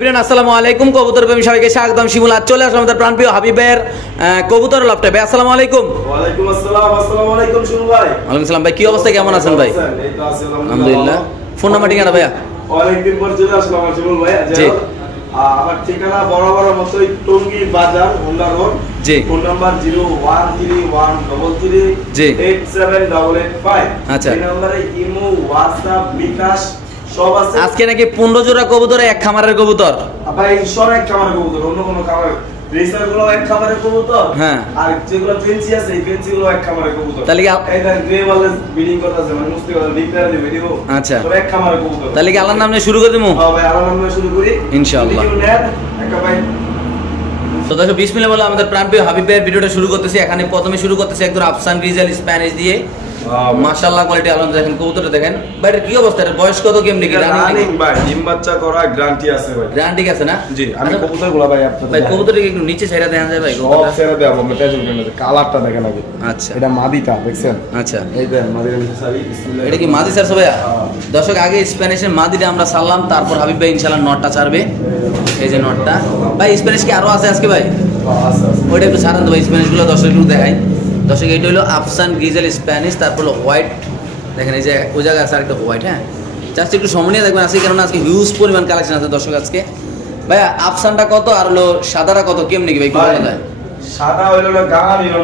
আসসালামু আলাইকুম কবুতর প্রেমী সবাইকে স্বাগতম। শিমুল আজ চলে আসলাম আমাদের প্রাণপ্রিয় হাবিবের কবুতর লফটে। ভাই আসসালামু আলাইকুম। ওয়ালাইকুম আসসালাম। আসসালামু আলাইকুম শিমুল ভাই। ওয়ালাইকুম আসসালাম ভাই, কি অবস্থা, কেমন আছেন ভাই? এই তো আছি আলহামদুলিল্লাহ। ফোন নাম্বার ঠিকানা ভাইয়া? অনেকদিন পর চলে আসলাম শিমুল ভাই। জি। আমার ঠিকানা বরাবর মতোই টঙ্গী বাজার হোন্ডা রোড। জি। Phone number 0131338785। আচ্ছা। এই নম্বরে ইমো, হোয়াটসঅ্যাপ, বিকাশ সব আছে। আজকে নাকি 15 জোড়া কবুতর এক খামারের কবুতর। ভাই সব এক খামারের কবুতর, অন্য কোনো খামার রেসার গুলো এক খামারের কবুতর। হ্যাঁ। আর যেগুলো ফেন্সি আছে এই ফেন্সি গুলো এক খামারের কবুতর। তাহলে কি এইটা গ্রে ওয়ালেস ব্রিডিং করতেছে, মানে মুস্তি করে ডিক্লেয়ার দিবে দিব। আচ্ছা। সব এক খামারের কবুতর। তাহলে কি আল্লাহর নামে শুরু করে দিমু? হ্যাঁ ভাই, আল্লাহর নামে শুরু করি ইনশাআল্লাহ। একটা ভাই তো দর্শক বিসমিল্লাহ বলে আমাদের প্রাণপ্রিয় হাবিবের ভিডিওটা শুরু করতেছি। এখানে প্রথমে শুরু করতেছি একদম আফসান গ্রিজেল স্প্যানিশ দিয়ে। মাশাআল্লাহ কোয়ালিটি আলম, দেখেন কবুতরটা দেখেন ভাই, এটা কি অবস্থা, এর বয়স কত, কেমন কি রানিং ভাই? ডিম বাচ্চা করা গ্যারান্টি আছে ভাই। গ্যারান্টি আছে না? জি, আমি কবুতরগুলো ভাই আপনাদের ভাই কবুতরকে একটু নিচে ছাইড়া দেন যায় ভাই সব কবুতরটা? ছেড়ে দেব, আমরা টেনশন করেন না। কালারটা দেখেন আগে। আচ্ছা এটা মাদিটা দেখছেন? আচ্ছা, এই দেন মাদির নিচে সারি। বিসমিল্লাহ। এটা কি মাদি স্যার ভাইয়া? দর্শক আগে স্প্যানিশের মাদিটা আমরা সারলাম, তারপর হাবিব ভাই ইনশাআল্লাহ নটটা ছাড়বে। এই যে নটটা ভাই, স্প্যানিশ কি আরো আছে আজকে ভাই? আচ্ছা ওইটা একটু ছাড়ান তো ভাই, স্প্যানিশগুলো দর্শক একটু দেখাই। দর্শক এইটা হলো আফসান গ্রিজেল স্প্যানিশ, তারপর হলো হোয়াইট। দেখেন এই যে ওই জায়গায় আছে আরেকটা হোয়াইট। হ্যাঁ, জাস্ট একটু সময় নিয়ে দেখবেন আজকে, কেননা আজকে হিউজ পরিমাণ কালেকশন আছে দর্শক আজকে। ভাইয়া আফসানটা কত আর হলো সাদাটা কত, কেমনি কি ভাই একটু বলা যায়? সাদা হইলো না, গাঙা নিলো।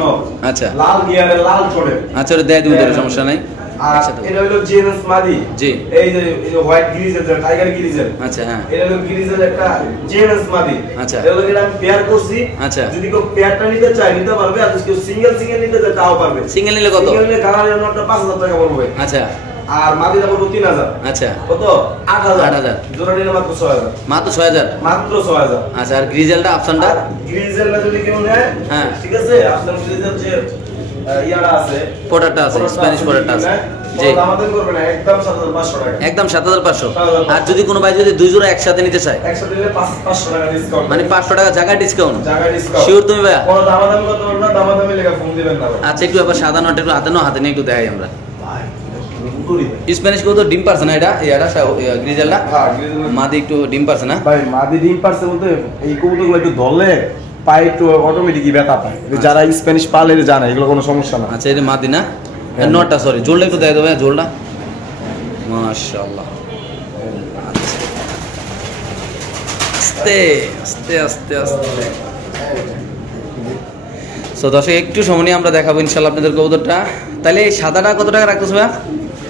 আচ্ছা লাল গিয়ারে লাল ছোড়ে। আচ্ছা, ওটা দেয় দিতে সমস্যা নাই। আর আচ্ছা তো। এটা হলো জেনাস মাদি। জি। এই যে হোয়াইট গ্রিজেল, টাইগার গ্রিজেল। আচ্ছা হ্যাঁ। এটা হলো গ্রিজেল একটা জেনাস মাদি। আচ্ছা। এটা হলো এটা আমি পেয়ার করছি। আচ্ছা। যদি কেউ পেয়ারটা নিতে চায় নিতে পারবে, আর যদি কেউ সিঙ্গেল সিঙ্গেল নিতে চায় তাও পারবে। সিঙ্গেল নিলে কত? সিঙ্গেল নিলে গাঙা নিলে নটটা 5000 টাকা পড়বে। আচ্ছা আর মাদিটা পড়বে 3000। আচ্ছা, কত? 8000। 8000। জোড়া নিলে মাত্র 6000। মাত্র 6000। মাত্র 6000। আচ্ছা, আর গ্রিজেলটা আফসানটা? আর গ্রিজেলটা যদি কেউ নেয়, হ্যাঁ। ঠিক আছে, আপনার গ্রিজেল যে ইয়াটা আছে, পোটারটা আছে, স্প্যানিশ পোটারটা আছে। জি। আমাদের করবে না, একদম 7500 টাকা। একদম 7500। 7500। আর যদি কোনো ভাই যদি দুই জোড়া একসাথে নিতে চায়, একসাথে নিলে 500 টাকা ডিসকাউন্ট। মানে 500 টাকা জায়গায় ডিসকাউন্ট? জায়গা ডিসকাউন্ট। শিওর তুমি ভাইয়া? কোনো দামাদামি করতে পারবে না, দামাদামি লেগে ফোন দিবেন না ভাই। আচ্ছা, একটু আবার সাদা নট একটু হাতে নিয়ে একটু দেখাই আমরা। ভাই গুড়ি ভাই। স্প্যানিশ কবুতর ডিম পারছে না এটা? গ্রিজেলটা হ্যাঁ, গ্রিজেল মাদি একটু ডিম পারছে না? ভাই মাদি ডিম পারছে বলতে এই কবুতরগুলো একটু ধরলে পায়ে একটু অটোমেটিকই ব্যথা পায়। যারা স্প্যানিশ পালে জানে এগুলো কোনো সমস্যা না। আচ্ছা, এটা মাদি না? নটটা সরি, জোলটা একটু দেখাই দেবো জোলটা। মাশাআল্লাহ। আস্তে আস্তে আস্তে আস্তে। সো দর্শক একটু সময় নিয়ে আমরা দেখাবো ইনশাআল্লাহ আপনাদের কবুতরটা। তাহলে এই সাদাটা কত টাকা রাখতেছ ভাইয়া?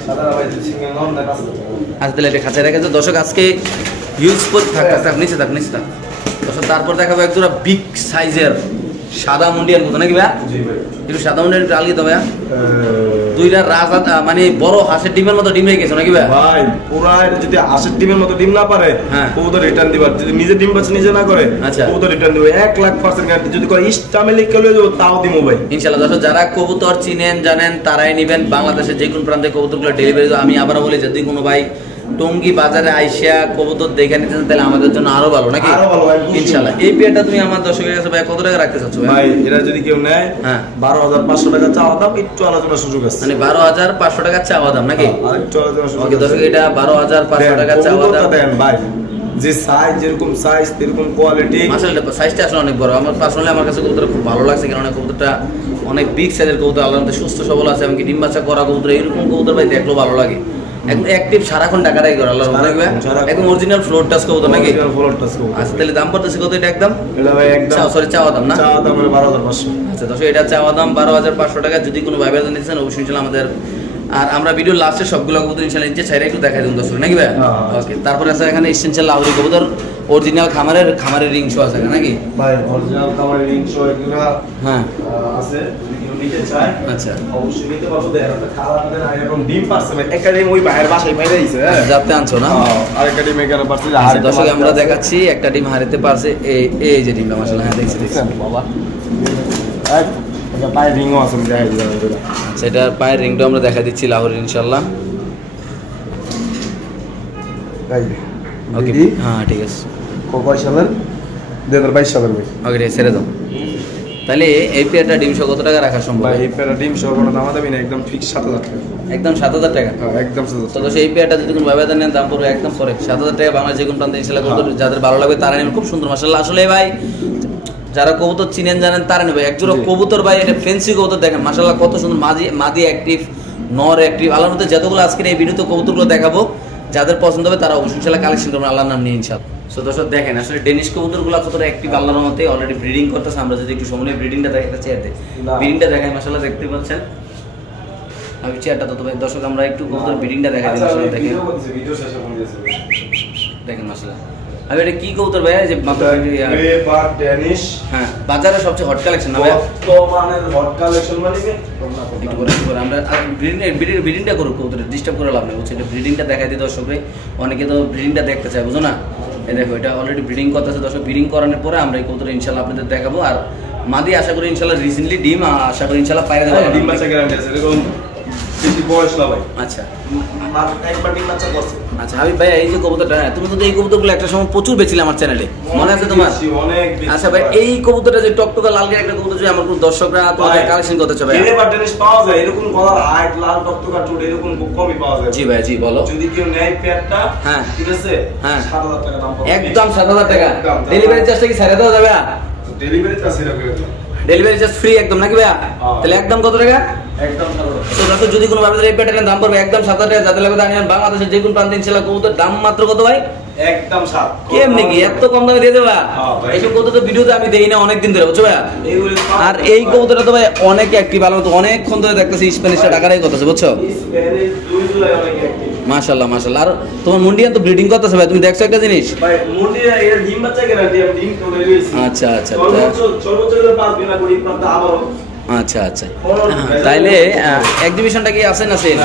সাদা ভাই সিঙ্গেল নন না পাঁচ। আচ্ছা, তাহলে এটা খাঁচায় রেখেছে দর্শক। আজকে ইউজফুল থাক নিচে থাক দর্শক। তারপর দেখাবো একজোড়া বিগ সাইজের সাদা মুন্ডিয়ার মতো নাকি ভাইয়া? জি ভাই। একটু সাদা মুন্ডিয়ার একটু আলিয়ে তো ভাইয়া। দুইটা রাজা মানে বড় হাঁসের ডিমের মতো ডিম হয়ে গেছে নাকি ভাইয়া? ভাই পুরা এটা যদি হাঁসের ডিমের মতো ডিম না পারে, হ্যাঁ, কবুতর রিটার্ন দিবা। যদি নিজে ডিম পাচ্ছে নিজে না করে, আচ্ছা, কবুতর রিটার্ন দিবে 1,00,000% গ্যারান্টি। যদি করে ইস্টামেলি কেলে যাবো তাও দিমু ভাই ইনশাআল্লাহ। দর্শক যারা কবুতর চিনেন জানেন তারাই নেবেন। বাংলাদেশের যে কোনো প্রান্তে কবুতরগুলো ডেলিভারি। আমি আবারও বলি, যদি কোনো ভাই টঙ্গী বাজারে আইসা কবুতর দেখে নিতে চান তাহলে আমাদের জন্য আরো ভালো নাকি? আরো ভালো ভাই, ইনশাআল্লাহ। এই পেয়ারটা তুমি আমার দর্শকের কাছে ভাই কত টাকা রাখতে চাচ্ছ ভাই? ভাই এরা যদি কেউ নেয়, হ্যাঁ, 12,500 টাকা চাওয়া দাম, একটু আলোচনার সুযোগ আছে। মানে 12,500 টাকা চাওয়া দাম নাকি? আর একটু আলোচনার সুযোগ ওকে আছে। দর্শক, এটা 12,500 টাকা চাওয়া দাম। কবুতরটা দেন ভাই, যে সাইজ যেরকম সাইজ এরকম কোয়ালিটি। আসলে সাইজটা আসলে অনেক বড়। আমার পার্সোনালি আমার কাছে কবুতরটা খুব ভালো লাগছে, কারণ কবুতরটা অনেক বিগ সাইজের কবুতর, আল্লাহর মধ্যে সুস্থ সবল আছে, এমনকি ডিম বাচ্চা করা কবুতর। এরকম কবুতর ভাই দেখলেও ভালো লাগে। একদম অ্যাক্টিভ, সারাক্ষণ টাকাটাই করে আল্লাহর মধ্যে ভাই। একদম অরিজিনাল ফ্লোর টাচ কবুতর নাকি? অরিজিনাল ফ্লোর টাচ কবুতর। আচ্ছা, তাহলে দাম পড়তেছে কত এটা একদম? এটা ভাই একদম সরি চাওয়া দাম না? চাওয়া দাম 12,500। আচ্ছা দর্শক, এটা চাওয়া দাম 12,500 টাকা। যদি কোনো ভাই নিতে চান অবশ্যই ইনশাআল্লাহ আমাদের। আর আমরা ভিডিও লাস্টে সবগুলো কবুতর ইনশাআল্লাহ নিচে ছাইরা একটু দেখাই দিন দর্শক নাকি ভাই? ওকে। তারপরে আছে এখানে এসেনশিয়াল লাহোরি কবুতর, অরিজিনাল খামারের রিং শো আছে নাকি ভাই? অরিজিনাল খামারের রিং শো এগুলো হ্যাঁ আছে। যদি কেউ নিতে চায় আচ্ছা অবশ্যই নিতে পারবো। দেখেন একটা কালার দেন, আর এরকম ডিম পারছে ভাই। একটা ডিম ওই বাইরের বাসায় বাইরে আইছে, হ্যাঁ, যাতে আনছো না? আর একটা ডিম এখানে পারছে। আচ্ছা দর্শক, আমরা দেখাচ্ছি একটা ডিম হারাতে পারছে। এই যে ডিমটা মাশাআল্লাহ, হ্যাঁ দেখছি বাবা। একটা পায়ের রিংও আছে, আমি দেখাই দিলাম এগুলো। আচ্ছা, এটার পায়ের রিংটা আমরা দেখা দিচ্ছি লাহোরের ইনশাআল্লাহ। তাই ওকে, হ্যাঁ ঠিক আছে। কয় সালের? 2022 সালের ভাই। ওকে, ছেড়ে দাও। তাহলে এই পেয়ারটা ডিম সহ কত টাকা রাখা সম্ভব? ভাই এই পেয়ারটা ডিম সহ কোনো দাম দাবি না, একদম ফিক্স 7,000 টাকা। একদম 7,000 টাকা। হ্যাঁ একদম 7,000 তো দর্শক এই পেয়ারটা যদি কোনো ভাবে নেন দাম পড়বে একদম পরে 7,000 টাকা। বাংলাদেশ যে কোনো প্রান্তে ইনশাআল্লাহ কবুতর যাদের ভালো লাগবে তারা নেবেন, খুব সুন্দর মাশাআল্লাহ। আসলে ভাই যারা কবুতর চিনেন জানেন তারা নেবে। একজোড়া কবুতর ভাই, এটা ফেন্সি কবুতর দেখেন মাশাআল্লাহ কত সুন্দর, মাদি অ্যাক্টিভ, নর অ্যাক্টিভ। আল্লাহর মধ্যে যতগুলো আজকের এই ভিডিওতে কবুতরগুলো দেখাবো, যাদের পছন্দ হবে তারা অবশ্যই ইনশাআল্লাহ কালেকশন করবেন আল্লাহর নাম নিয়ে ইনশাআল্লাহ। সো দর্শক দেখেন আসলে ডেনিশ কবুতরগুলো কতটা অ্যাক্টিভ আল্লাহর মতে অলরেডি ব্রিডিং করতেছে। আমরা যদি একটু সময় ব্রিডিংটা দেখাতে চেয়ার দিই, ব্রিডিংটা দেখাই মাশাআল্লাহ দেখতে পাচ্ছেন। আমি চেয়ারটা তো ভাই দর্শক আমরা একটু কবুতর ব্রিডিংটা দেখাই দিই মাশাআল্লাহ দেখেন। ভিডিও শেষে বলে দিয়েছে দেখেন মাশাআল্লাহ। আমি এটা কি কবুতর ভাই যে গ্রে বার্ড ডেনিশ? হ্যাঁ বাজারে সবচেয়ে হট কালেকশন না ভাই, কত মানের হট কালেকশন মানে কি একটু পরে আমরা ব্রিডিংটা করব, কবুতর ডিস্টার্ব করে লাভ নেই বুঝছো। এটা ব্রিডিংটা দেখাই দিই দর্শকরে, অনেকে তো ব্রিডিংটা দেখতে চায় বুঝো না। এই দেখো এটা অলরেডি ব্রিডিং করতেছে দর্শক। ব্রিডিং করানোর পরে আমরা এই কবুতর ইনশাআল্লাহ আপনাদের দেখাবো। আর মাদি আশা করি ইনশাআল্লাহ রিসেন্টলি ডিম আশা করি ইনশাআল্লাহ পাইরা দেবো। ডিম বাচ্চা গ্যারান্টি আছে, এরকম বেশি বয়স না ভাই। আচ্ছা একবার ডিম বাচ্চা করছে। আচ্ছা হাবিব ভাই এই যে কবুতরটা, তুমি কিন্তু এই কবুতরগুলো একটা সময় প্রচুর বেচিলে আমার চ্যানেলে, মনে আছে তোমার? অনেক বেশি। আচ্ছা ভাই এই কবুতরটা যে টকটকা লাল একটা কবুতর, যে আমার কোন দর্শকরা তোমাদের কালেকশন করতে চায় ভাই, গ্রে বার্ড ডেনিশ পাওয়া যায় এরকম গলার হাইট লাল টকটকা ঠোঁট এরকম খুব কমই পাওয়া যায়। জি ভাই জি বলো। যদি কেউ নেয় পেয়ারটা, হ্যাঁ ঠিক আছে, হ্যাঁ 7,000 টাকা দাম পড়বে। একদম 7,000 টাকা। ডেলিভারি চার্জটা কি ছেড়ে দেওয়া যাবে? ডেলিভারি চার্জ এরকম, ডেলিভারি চার্জ ফ্রি একদম নাকি ভাইয়া? তাহলে একদম কত টাকা? একদম 7,000 টাকা। তো দর্শক যদি কোনো ভাবে এই প্যাটার্নের দাম পড়বে একদম 7,000 টাকা। যাদের লাগবে জানেন বাংলাদেশের যে কোনো প্রান্তে ইনশাআল্লাহ কবুতর দাম মাত্র কত ভাই? একদম 7। কেমনে কি এত কম দামে দিয়ে দেবা? এইসব কবুতর তো ভিডিওতে আমি দেই না অনেকদিন ধরে বুঝছো ভাইয়া। আর এই কবুতরটা তো ভাই অনেক অ্যাক্টিভ, আলো তো অনেকক্ষণ ধরে দেখতেছি স্প্যানিশটা ঢাকারাই করতেছে বুঝছো। স্প্যানিশ 2 জুলাই অনেক অ্যাক্টিভ মাশাআল্লাহ মাশাআল্লাহ। আর তোমার মুন্ডিয়ান তো ব্রিডিং করতেছে ভাই, তুমি দেখছো একটা জিনিস? ভাই মুন্ডিয়া এর ডিম বাচ্চা গ্যারান্টি, আমি ডিম করে দিয়েছি। আচ্ছা আচ্ছা সর্বোচ্চ 5 দিন আগে ডিম প্রাপ্ত আবারও। আচ্ছা আচ্ছা তাইলে এক্সিবিশনটা কি আছে না সেল?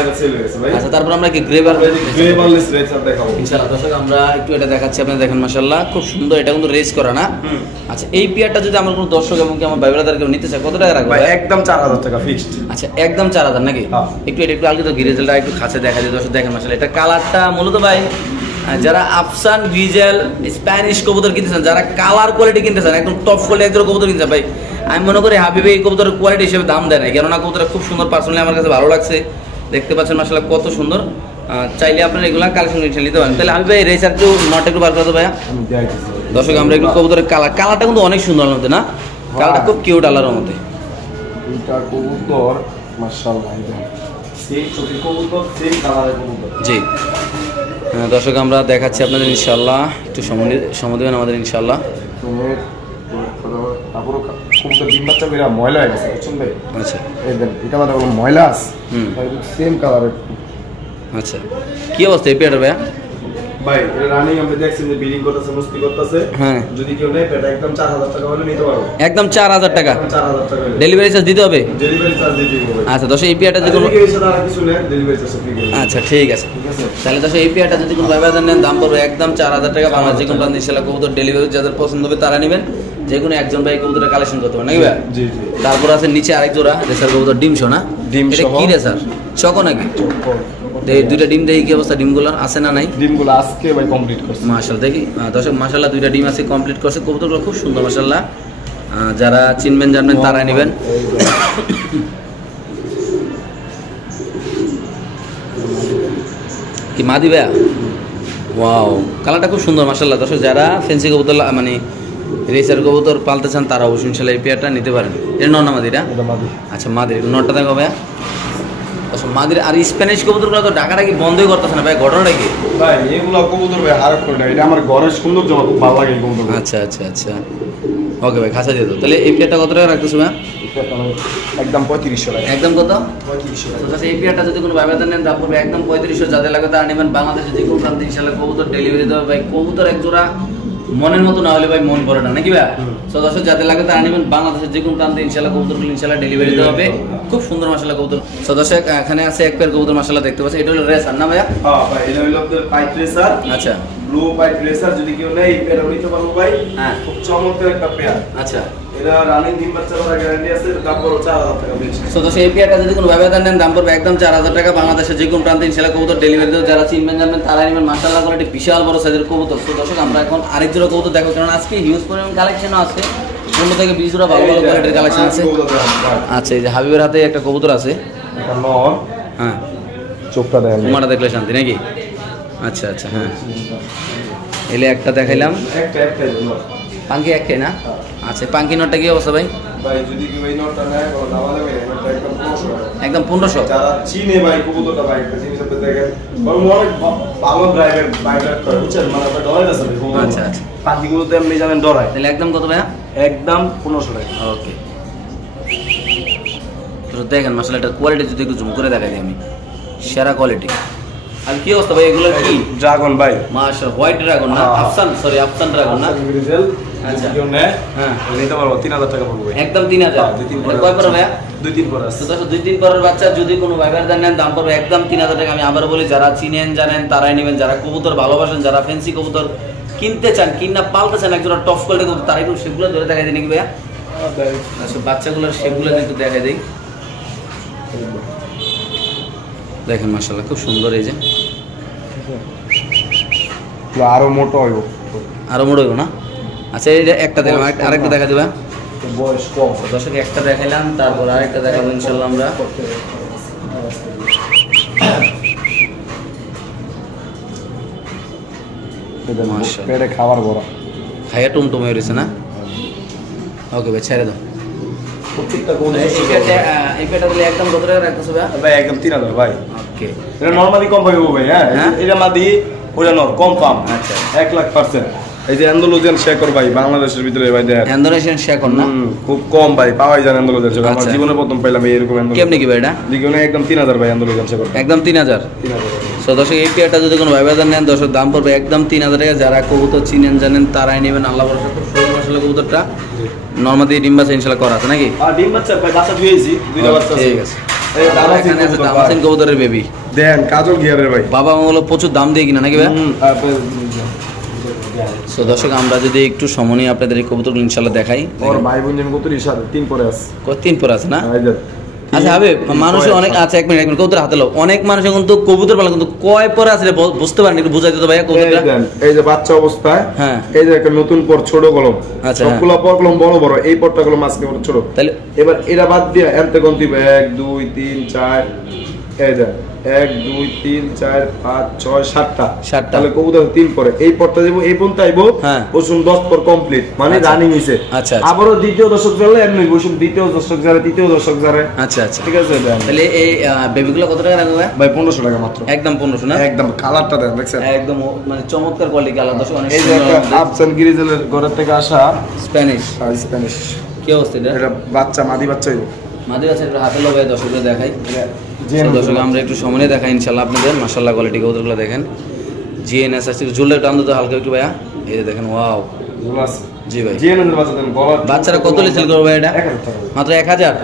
আচ্ছা তারপর আমরা কি গ্রেবারলেস রেসার দেখাবো ইনশাআল্লাহ। দর্শক আমরা একটু এটা দেখাচ্ছি আপনারা দেখেন মাশাআল্লাহ খুব সুন্দর, এটা কিন্তু রেস করা না। আচ্ছা এই পিয়ারটা যদি আমার কোনো দর্শক এবং কি আমার ভাই ব্রাদার কেউ নিতে চায় কত টাকা রাখবে? ভাই একদম 4,000 টাকা ফিক্সড। আচ্ছা একদম 4,000 নাকি? একটু এটা একটু আলগা তো গিরেজেলটা একটু কাছে দেখা যায় দর্শক দেখেন মাশাআল্লাহ। এটা কালারটা মূলত ভাই যারা আফসান গ্রিজেল স্প্যানিশ কবুতর কিনতে চান, যারা কালার কোয়ালিটি কিনতে চান, একদম টপ কোয়ালিটি একদম কবুতর কিনতে চান ভাই, আমি মনে করি হাবিবে এই কবুতরের কোয়ালিটি হিসেবে দাম দেয় না। কেননা কবুতরটা খুব সুন্দর, পার্সোনালি আমার কাছে ভালো লাগছে, দেখতে পাচ্ছেন মাশাআল্লাহ কত সুন্দর। চাইলে আপনারা এগুলা কালেকশন নিতে পারেন। তাহলে হাবিব ভাই রেসার একটু নট একটু বার করে দাও ভাইয়া। দর্শক আমরা একটু কবুতরের কালারটা কিন্তু অনেক সুন্দর মধ্যে না, কালারটা খুব কিউট আলার মধ্যে। দুইটা কবুতর মাশাআল্লাহ, সেম চোখের কবুতর, সেম কালারের কবুতর। জি দর্শক আমরা দেখাচ্ছি আপনাদের ইনশাআল্লাহ, একটু সময় দেবেন আমাদের ইনশাআল্লাহ। তারপর কবুতর ডিম বাচ্চা করে ময়লা হয়ে গেছে বুঝছেন ভাই। আচ্ছা এই দেন এটা মানে ময়লা আছে, সেম কালারের। আচ্ছা কি অবস্থা এই পেয়ারটা ভাইয়া? ভাই এটা রানিং আমরা দেখছেন যে বিলিং করতেছে, মুস্তি করতেছে। হ্যাঁ যদি কেউ নেয় পেটা একদম 4,000 টাকা হলে নিতে পারো। একদম 4,000 টাকা। 4,000 টাকা ডেলিভারি চার্জ দিতে হবে? ডেলিভারি চার্জ দিতে হবে। আচ্ছা দর্শক এই পেয়ারটা যদি কোনো কিছু নেয় ডেলিভারি চার্জ ফ্রি করে। আচ্ছা ঠিক আছে তাহলে দর্শক এই পেয়ারটা যদি কোনো ভাই বাজার নেন দাম পড়বে একদম 4,000 টাকা। বাংলাদেশ যে কোনো প্রান্তে ইনশাআল্লাহ কবুতর ডেলিভারি যাদের পছন্দ হবে তারা নেবেন, যে কোনো একজন ভাই কবুতরের কালেকশন করতে পারেন নাকি ভাই? জি জি। তারপর আছে নিচে আরেক জোড়া রেসার কবুতর ডিম শো না? ডিম এটা সহ কি রেসার চকো নাকি? দুইটা ডিম দেখি কি অবস্থা, ডিমগুলোর আছে না নাই? ডিমগুলো আজকে ভাই কমপ্লিট করছে মাশাআল্লাহ। দেখি দর্শক মাশাআল্লাহ দুইটা ডিম আছে কমপ্লিট করছে, কবুতরগুলো খুব সুন্দর মাশাআল্লাহ। যারা চিনবেন জানবেন তারা নেবেন। কি মাদি ভাইয়া? ওয়াও কালারটা খুব সুন্দর মাশাআল্লাহ। দর্শক যারা ফেন্সি কবুতর মানে রেসার কবুতর পালতে চান তারা অবশ্যই ইনশাআল্লাহ এই পেয়ারটা নিতে পারেন। এটা নর না মাদিরা? এটা মাদি। আচ্ছা মাদির নরটা দেখো ভাইয়া। আচ্ছা মাদির আর স্প্যানিশ কবুতরগুলো তো ঢাকাটা কি বন্ধই করতেছে না ভাই, ঘটনাটা কি? ভাই এগুলো কবুতর ভাই হারাপ করে না, এটা আমার ঘরের সৌন্দর্য আমার খুব ভালো লাগে এই কবুতর। আচ্ছা আচ্ছা আচ্ছা ওকে ভাই খাসা দিয়ে দাও। তাহলে এই পেয়ারটা কত টাকা রাখতেছো ভাই? একদম 3500 টাকা। একদম কত? 3500 টাকা। তো এই পেয়ারটা যদি কোনো ভাইবাদার নেন দাম পড়বে একদম 3500। যাদের লাগে তারা নেবেন। বাংলাদেশে যে কোনো প্রান্তে ইনশাআল্লাহ কবুতর ডেলিভারি দেবে ভাই। কবুতর এক জোড়া মনের মতো না হলে ভাই মন ভরে না নাকি ভাই? তো দর্শক যাদের লাগে তারা নেবেন। বাংলাদেশের যে কোনো প্রান্তে ইনশাআল্লাহ কবুতরগুলো ইনশাআল্লাহ ডেলিভারি দেওয়া হবে। খুব সুন্দর মাশাআল্লাহ কবুতর। তো দর্শক এখানে আছে এক পেয়ার কবুতর মাশাআল্লাহ দেখতে পাচ্ছেন, এটা হলো রেসার না ভাইয়া? হ্যাঁ ভাই এটা হলো আপনার পাইট রেসার। আচ্ছা লো পাইট রেসার যদি কেউ নেই পেয়ারও নিতে পারবো ভাই। হ্যাঁ। খুব চমৎকার একটা পেয়ার। আচ্ছা। এটা রানিং ডিম বাচ্চা করার গ্যারান্টি আছে, দাম পড়ো 4000 টাকা বেশি। সো তো সেই পেয়ারটা যদি কোনো ভাবে নেন দাম পড়বে একদম 4000 টাকা। বাংলাদেশের যে কোনো প্রান্তে ইনশাআল্লাহ কবুতর ডেলিভারি দেব, যারা চিনবেন জানবেন তারা নেবেন। মাশাআল্লাহ করে একটা বিশাল বড় সাইজের কবুতর। সো দর্শক আমরা এখন আরেক জোড়া কবুতর দেখো, কারণ আজকে হিউজ পরিমাণ কালেকশনও আছে, 15 থেকে 20 জোড়া ভালো ভালো কোয়ালিটির কালেকশন আছে। আচ্ছা, এই যে হাবিবের হাতে একটা কবুতর আছে। এটা নর। হ্যাঁ, চোখটা দেখেন, তোমারটা দেখলে শান্তি নাকি? আচ্ছা আচ্ছা, হ্যাঁ এলে একটা দেখাইলাম। একটা নর পাঙ্কি একটাই না? আচ্ছা, পাঙ্কি নটটা কি অবস্থা ভাই? ভাই যদি কেউ এই নরটা নেয় কোনো দাম দেবে, এটা একদম 1500 টাকা। একদম 1500। যারা চিনে ভাই কবুতরটা ভাই একটা জিনিস আপনি দেখেন, বরং অনেক ভালো ড্রাইভার বাইটার করে, বুঝছেন? মানে আপনার ডরাই আছে ভাই কবুতর। আচ্ছা আচ্ছা, পাখি কবুতর এমনি জানেন ডরায়। তাহলে একদম কত ভাইয়া? একদম 1500 টাকা। ওকে, তো দেখেন মাশাআল্লাহ এটার কোয়ালিটি যদি একটু জুম করে দেখাই দিই আমি, সেরা কোয়ালিটি। আর কি অবস্থা ভাই এগুলো কি? ড্রাগন ভাই, মাশাআল্লাহ, হোয়াইট ড্রাগন না? আফসান, সরি আফসান ড্রাগন না? আচ্ছা কেউ নেয় হ্যাঁ নিতে পারবো, 3000 টাকা পড়বে একদম 3000। এটা কয় পড়বে ভাইয়া? 2-3 পর আছে। তো 2-3 পরের বাচ্চা যদি কোনো ভাইবার নেন দাম পড়বে একদম 3000 টাকা। আমি আবার বলি, যারা চিনেন জানেন তারাই নেবেন, যারা কবুতর ভালোবাসেন, যারা ফ্যান্সি কবুতর কিনতে চান, কিনা পালতে চান, একজোড়া টপ কোয়ালিটি কবুতর, তারাই একটু সেগুলো ধরে দেখাই দিই নাকি ভাইয়া? আচ্ছা, বাচ্চাগুলোর সেগুলো একটু দেখাই দিই। দেখেন মাশাআল্লাহ খুব সুন্দর, এই যে আরো মোটা হইব, আরো মোড় হইব না? আচ্ছা, এই যে একটা দিলাম, আরেকটা দেখা দিবা। বয়স কম। দর্শক একটা দেখাইলাম, তারপর আরেকটা দেখাবো ইনশাল্লাহ আমরা। মাশাআল্লাহ, পেটে খাবার ভরা, খাইয়া টুমটুম হয়ে রয়েছে না? ওকে ভাই, ছেড়ে দাও। প্রত্যেকটা কোন এই পেটা দিলে একদম কত টাকা রাখতেছো ভাই? ভাই একদম 3000 ভাই। ওকে, এটা নরমালি কম পাইবো ভাই। হ্যাঁ, এটা মাদি ওটা নর কম পাম। আচ্ছা, 1,00,000%। এই যে আন্দোলন শেখর ভাই, বাংলাদেশের ভিতরে ভাই দেখ ইন্দোনেশিয়ান শেখর না? খুব কম ভাই পাওয়াই যায় আন্দোলন শেখর। আমার আচ্ছা। জীবনে প্রথম পাইলাম এরকম আন্দোলন। কেমনে কি ভাই এটা? জীবনে একদম 3000 ভাই আন্দোলন শেখর, একদম 3000। 3000। সো দর্শক এই পেয়ারটা যদি কোনো ভাই বাজার নেন দর্শক দাম পড়বে একদম 3000 টাকা। যারা কবুতর চিনেন জানেন তারাই নেবেন। আল্লাহ ভরসা, খুব সুন্দর আসলে কবুতরটা। নরমাদি ডিম বাচ্চা ইনশাআল্লাহ করা আছে নাকি? আর ডিম বাচ্চা ভাই বাচ্চা দিয়েছি, দুইটা বাচ্চা আছে। ঠিক আছে, এখানে আছে দামাসিন কবুতরের বেবি। দেন কাজল গিয়ারের ভাই, বাবা মঙ্গল প্রচুর দাম দিয়ে কিনা নাকি ভাই? সো দর্শক আমরা যদি একটু সময় আপনাদের এই কবুতরগুলো ইনশাআল্লাহ দেখাই। ওর ভাই বোন যেন কত সাথে 3 পরে আছে, 3 পর আছে না? এই যে আচ্ছা হবে মানুষ অনেক আছে। এক মিনিট কবুতর হাতে লো, অনেক মানুষ কিন্তু কবুতর পালা কিন্তু কয় পরে আছে বুঝতে পারেন, একটু বুঝাই দিতে ভাইয়া কবুতরটা। এই যে বাচ্চা অবস্থায়, হ্যাঁ এই যে একটা নতুন পর ছোট কলম, আচ্ছা, সবগুলো পর কলম বড় বড়, এই পরটা কলম মাঝখানে বড় ছোট। তাহলে এবার এরা বাদ দিয়ে এনতে গন্তি 1 2 3 4, এই যে 1 2 3 4 5 6 7টা, তাহলে কবুতর 3 পরে এই পরটা দেব, এই পর্যন্ত আইবো। বসুন 10 পর কমপ্লিট, মানে রানিং হইছে। আচ্ছা, আবারো দ্বিতীয় দশক জালে এমনি বসুন, দ্বিতীয় দশক জালে, তৃতীয় দশক জালে। আচ্ছা আচ্ছা, ঠিক আছে। তাহলে এই বেবিগুলো কত টাকা রাখবে ভাই? 1500 টাকা মাত্র। একদম 1500 না? একদম কালারটা দেন, দেখছেন একদম মানে চমৎকার কোয়ালিটি কালার। দর্শক অনেক এই যে একটা আফসান গিরিজেলের ঘরের থেকে আসা স্প্যানিশ। স্প্যানিশ কি অবস্থা এটা? এটা বাচ্চা, মাদি বাচ্চা হইব। মাদি বাচ্চা একটু হাতে লবে দর্শকদের দেখাই। দর্শক আমরা একটু সামনে দেখাই ইনশাআল্লাহ আপনাদের। মাশাআল্লাহ কোয়ালিটি কবুতরগুলো দেখেন। জিএনএস আছে, জুলটা টান দিতে হালকা একটু ভাইয়া। এই যে দেখেন, ওয়াও। জি ভাই, জিএনএস বাচ্চা দেন। বাচ্চারা কত লিসেল করবে এটা? 1000 টাকা মাত্র 1000?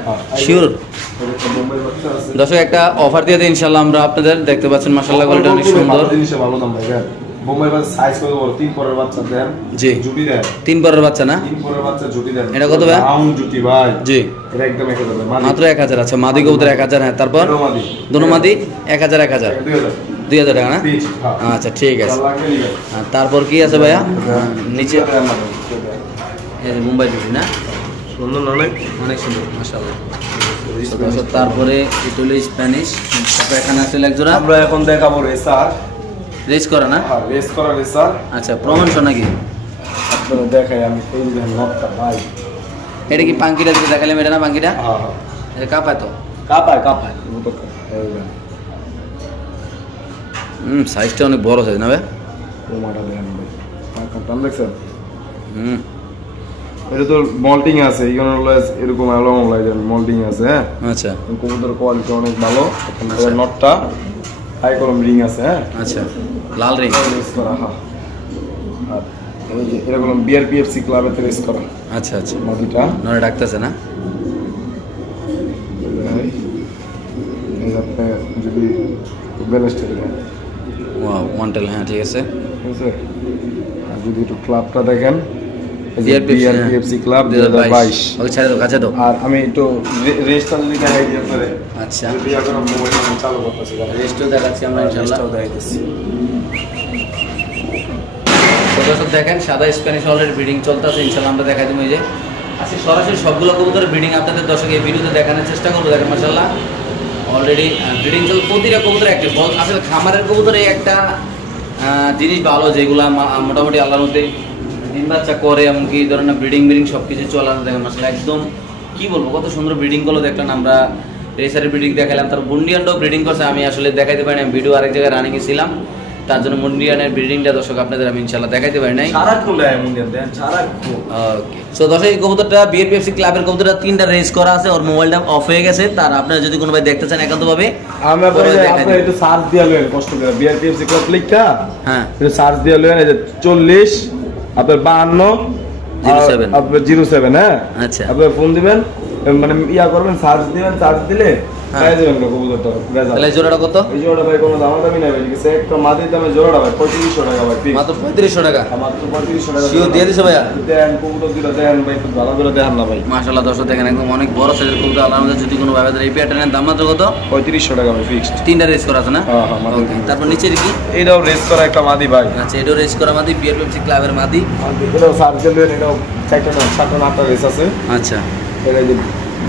শিওর? দর্শক একটা অফার দিয়ে দিই ইনশাআল্লাহ আমরা আপনাদের। দেখতে পাচ্ছেন মাশাআল্লাহ কোয়ালিটি অনেক সুন্দর। জিনিস ভালো দাম ভাই। বোম্বাই বাচ্চা সাইজ কত বড়? 3 পরের বাচ্চা দেন। জি, জুটি দেন। 3 পরের বাচ্চা না? 3 পরের বাচ্চা জুটি দেন। এটা কত ভাই? রাউন্ড জুটি ভাই। জি, এটা একদম 1000 ভাই। মাত্র 1000। আচ্ছা, মাদি কবুতর 1000। হ্যাঁ, তারপর দুনো মাদি 1000 1000 2000 টাকা না? আচ্ছা ঠিক আছে। তারপর কি আছে ভাইয়া? নিচে এই যে মুম্বাই জুটি না? সুন্দর, অনেক অনেক সুন্দর মাশাআল্লাহ। তারপরে এটা হলো স্প্যানিশ। তারপর এখানে আছে এক জোড়া। আমরা এখন দেখাবো রেসার। রেস করা না? হ্যাঁ, রেস করা রেসার। আচ্ছা, প্রমাণসহ নাকি? আপনারা দেখাই আমি এই যে নটটা ভাই। এটা কি পাঙ্কিটা যেটা দেখালাম এটা না? পাঙ্কিটা হ্যাঁ হ্যাঁ, এটা কাপায় তো? কাপায় সাইজটা অনেক বড় সাইজ না ভাই? ওমাটা দেন ভাই, পাঙ্কাটা দেখছেন? হুম, এটা তো মল্টিং আছে, এইখানে হলো এরকম আলো লাইজার মল্টিং আছে। হ্যাঁ, আচ্ছা, কবুতর কোয়ালিটি অনেক ভালো। এটা নটটা হাই কলম রিং আছে। হ্যাঁ, আচ্ছা, লাল রিং রেস করা। হ্যাঁ, আর এই যে এরকম বিআরপিএফসি ক্লাবের থেকে রেস করা। আচ্ছা আচ্ছা, নদীটা নরে ডাকতেছে না? এই আপনি যদি ব্যালেন্সটা দেন, ওয়াও ওয়ান্টেল, হ্যাঁ ঠিক আছে। ঠিক আছে, আর যদি একটু ক্লাবটা দেখেন, বিআরপিএফসি ক্লাব 2022। ওকে ছেড়ে দাও, কাছে দাও। আর আমি একটু রেস্টটা যদি দেখাই দিই আপনাদের। আচ্ছা, যদি এখন মোবাইল চালু করতেছি, রেস্টও দেখাচ্ছি আমরা ইনশাআল্লাহ। রেস্টটাও দেখাইতেছি। তো দর্শক দেখেন সাদা স্প্যানিশ অলরেডি ব্রিডিং চলতেছে, ইনশাআল্লাহ আমরা দেখাই দেবো। এই যে আজকে সরাসরি সবগুলো কবুতরের ব্রিডিং আপনাদের দর্শক এই ভিডিওতে দেখানোর চেষ্টা করবো। দেখেন মাশাআল্লাহ অলরেডি ব্রিডিং চল, প্রতিটা কবুতর অ্যাক্টিভ। আসলে খামারের কবুতরে একটা জিনিস ভালো, যেগুলো মোটামুটি আল্লাহর মধ্যে ডিম বাচ্চা করে, এমনকি এই ধরনের ব্রিডিং সব কিছু চলানো। দেখেন মাশাআল্লাহ একদম কি বলবো, কত সুন্দর ব্রিডিং গুলো দেখলেন। আমরা রেসারের ব্রিডিং দেখালাম, তার মুন্ডিয়ানটাও ব্রিডিং করছে। আমি আসলে দেখাইতে পারি না, ভিডিও আরেক জায়গায় রানিং ছিলাম, তার জন্য মুন্ডিয়ানের ব্রিডিংটা দর্শক আপনাদের আমি ইনশাআল্লাহ দেখাইতে পারি নাই। সারাক্ষণ দেয় মুন্ডিয়ান, দেন সারাক্ষণ। ওকে, সো দর্শক এই কবুতরটা বিআরপিএফসি ক্লাবের কবুতরটা 3টা রেস করা আছে, ওর মোবাইলটা অফ হয়ে গেছে। তার আপনারা যদি কোনো ভাই দেখতে চান একান্তভাবে আমরা বলি আপনি একটু সার্চ দিয়া লয়েন, কষ্ট করে বিআরপিএফসি ক্লাব লিখা, হ্যাঁ একটু সার্চ দিয়া লয়েন। এই যে 40 আপনার 52 07 আপনার 07, হ্যাঁ আচ্ছা, আপনার ফোন দিবেন, মানে ইয়া করবেন, সার্চ দিবেন, সার্চ দিলে হ্যাঁ। পেয়ে যাবেন কবুতরটা। তাহলে জোড়াটা কত? এই জোড়াটা ভাই কোনো দামাদামি নাই ভাই, ঠিক আছে, একটা মাটির দামে জোড়াটা ভাই 3500 টাকা ভাই, ফিক্স মাত্র 3500 টাকা। মাত্র 3500 টাকা। শিওর দিয়ে দিছো ভাইয়া? দেন কবুতর দুটো দেন ভাই, একটু ভালো করে দেখান না ভাই। মাশাআল্লাহ দর্শক দেখেন একদম অনেক বড় সাইজের কবুতর। আল্লাহর মধ্যে যদি কোনো ভাইদের এই পেয়ারটা নেন দাম মাত্র কত? 3500 টাকা ভাই, ফিক্সড। 3টা রেস করা আছে না? হ্যাঁ হ্যাঁ, মাত্র। ওকে, তারপর নিচের কি? এটাও রেস করা একটা মাদি ভাই। আচ্ছা, এটাও রেস করা মাদি, বিআরপিএফসি ক্লাবের মাদি। এটাও সার্চ দিলেন, এটাও 4টা রেস আছে। আচ্ছা, এটা যে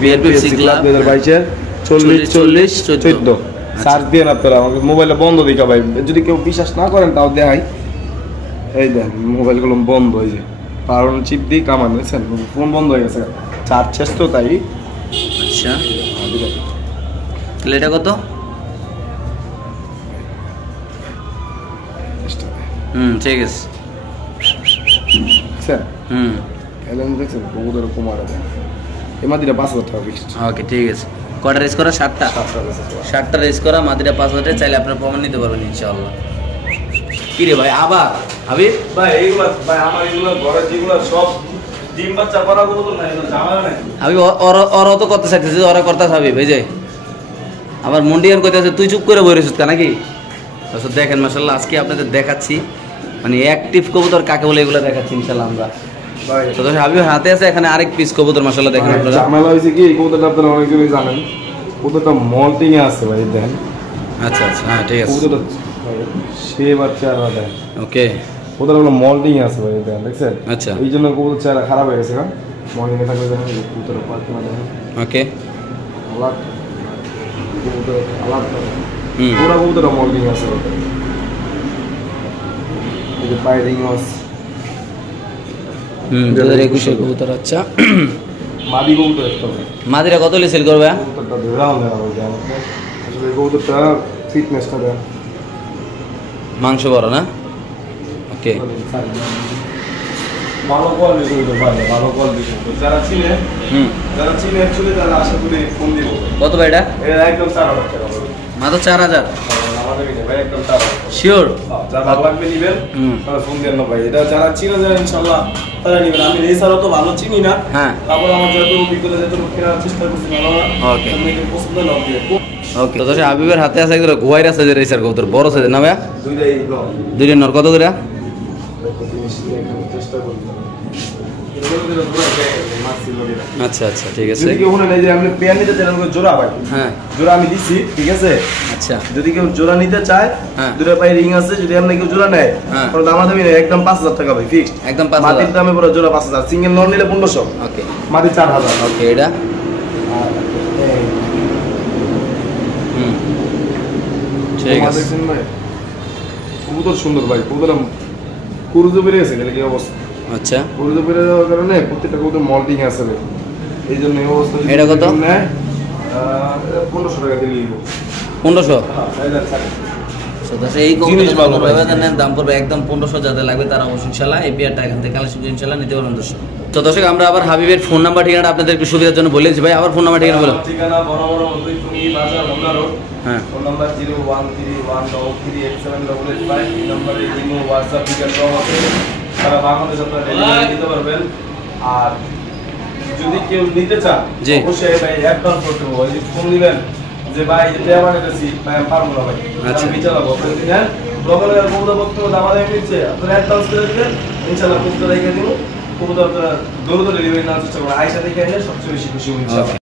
বিআরপিএফসি ক্লাব 2022 এর 40 14 সার্চ দিয়ে আপনারা। আমাকে মোবাইলটা বন্ধ দেখা ভাই, যদি কেউ বিশ্বাস না করেন তাও দেখাই। এই দেন মোবাইলগুলো বন্ধ, এই যে কারণ চিপ দিয়ে কামান, বুঝছেন, ফোন বন্ধ হয়ে গেছে, চার্জ শেষ তো তাই। আচ্ছা, তাহলে এটা কত? ঠিক আছে। স্যার হুম, এলেন দেখছেন কবুতর কুমার দেন, এই মাদিটা 5000 টাকা ফিক্সড। ওকে ঠিক আছে। কয়টা রেস করা? 7টা। 7টা রেস করা, মাদিটা 5000 চাইলে আপনারা প্রমাণ নিতে পারবেন ইনশাআল্লাহ। কি রে ভাই আবার হাবিব ভাই এইগুলা ভাই আমার এগুলা ঘরে যেগুলা সব ডিম বাচ্চা করা কবুতর না, এগুলো ঝামেলা নাই। হাবিব ওরা তো করতে চাইতেছে, ওরা করতেছে হাবিব। এই যে আমার মুন্ডিয়ান কইতেছে তুই চুপ করে বই রইছিস কা নাকি? আচ্ছা দেখেন মাশাআল্লাহ আজকে আপনাদের দেখাচ্ছি মানে অ্যাক্টিভ কবুতর কাকে বলে, এগুলো দেখাচ্ছি ইনশাআল্লাহ আমরা। ভাই তো হাবিবের হাতে আছে এখানে আরেক পিস কবুতর মাশাআল্লাহ দেখেন আপনারা। ঝামেলা হইছে কি, এই কবুতরটা আপনারা অনেকেই জানেন, কবুতরটা মল্টিং এ আছে ভাই, দেখেন। আচ্ছা আচ্ছা, হ্যাঁ ঠিক আছে। কবুতরটা সে বাচ্চা আর দেন, ওকে, কবুতরগুলো মল্টিং এ আছে ভাই, দেখেন, দেখছেন? আচ্ছা, এই জন্য কবুতর চেহারা খারাপ হয়ে গেছে, হ্যাঁ মর্নিং এ থাকলে দেখেন কবুতরের পার্টিনা দেখেন, ওকে, আলাদ কবুতর আলাদ, হুম, পুরো কবুতরটা মল্টিং আছে। এই যে পায়ে রিং মাছ, 2021 কবুতর। আচ্ছা, মাদি কবুতর একটা ভাই, মাদিরা কত হলে সেল করবে? কবুতরটা ধরাও না ভাই, আমাকে আসলে কবুতরটা ফিটনেসটা দেন, মাংস বড় না? ওকে, ভালো কোয়ালিটি কবুতর ভাই, ভালো কোয়ালিটি কবুতর। যারা চিনে অ্যাকচুয়ালি তারা আশা করি ফোন দিব। কত ভাই এটা? এটা একদম 4000 টাকা পড়বে। মাত্র 4000? আমাদের কিনে ভাই একদম 4000। শিওর? যারা ভালো লাগবে নিবেন, তারা ফোন দেন না ভাই। এটা যারা চিনে যায় ইনশাআল্লাহ তারা নিবেন। আমি রেসারও তো ভালো চিনি না, হ্যাঁ, তারপর আমার যত অভিজ্ঞতা যত কেনার চেষ্টা করছি ভালো না। ওকে আমি এটা পছন্দ না দিয়ে ওকে। তো দর্শক হাবিবের হাতে আছে একদম গোয়াইর আছে যে রেসার কবুতর, বড় সাইজের না ভাইয়া? দুইটাই দুইটা নর কত করে? চেষ্টা করি। আচ্ছা আচ্ছা ঠিক আছে। যদি কেউ নেই যে আপনি পেয়ার নিতে চান জোড়া ভাই, হ্যাঁ জোড়া আমি দিছি, ঠিক আছে? আচ্ছা, যদি কেউ জোড়া নিতে চায়, হ্যাঁ, দুটো পায়ে রিং আছে, যদি আপনি কেউ জোড়া নেয়, হ্যাঁ, কোনো দামাদামি নেই, একদম 5000 টাকা ভাই, ফিক্সড। একদম 5000? মাটির দামে পুরো জোড়া 5000, সিঙ্গেল নন নিলে 1500, ওকে, মাটি 4000। ওকে, এটা হুম ঠিক আছে। দেখছেন ভাই কবুতর সুন্দর ভাই, কবুতর কুরুজো বেড়ে গেছে, কি অবস্থা? আচ্ছা, কুরুজো বেড়ে যাওয়ার কারণে প্রত্যেকটা কবুতর মল্টিং আছে ভাই, এই জন্য এই অবস্থা। এটা কত? 1500 টাকা দিলে 1500? হ্যাঁ, এই জিনিস ভালো ভাই। দাম পড়বে একদম 1500। যাদের লাগবে তারা অবশ্যই ইনশাআল্লাহ এই পেয়ারটা এখান থেকে কালেকশন করে ইনশাআল্লাহ নিতে পারবেন দর্শক। তো দর্শক আমরা আবার হাবিবের ফোন নাম্বার ঠিকানাটা আপনাদের একটু সুবিধার জন্য বলেছি ভাই, আবার ফোন নাম্বার ঠিকানা বলো। ঠিকানা বড় মধুইটুঙ্গি বাজার হোন্ডা রোড, হ্যাঁ, ফোন নাম্বার 013133878885। এই নম্বরে ইমো হোয়াটসঅ্যাপ বিকাশ সহ আছে, সারা বাংলাদেশ আপনারা ডেলিভারি দিতে পারবেন। আর যদি কেউ নিতে চান জি, অবশ্যই ভাই অ্যাডভান্স করতে হবে, ওই যে ফোন দিবেন যে ভাই যেটা আমার কাছে ভাই আমি পারবো না ভাই আচ্ছা। আমি চালাবো আপনি দিলেন ব্লগার কবুতর পত্র দামা দামি নিচ্ছে আপনারা অ্যাডভান্স করে দিবেন ইনশাআল্লাহ কবুতর রেখে দিব কবুতর আপনারা দ্রুত ডেলিভারি নেওয়ার চেষ্টা করবেন আয়সা দেখে এলে সবচেয়ে বেশি খুশি হব ইনশাআল্লাহ।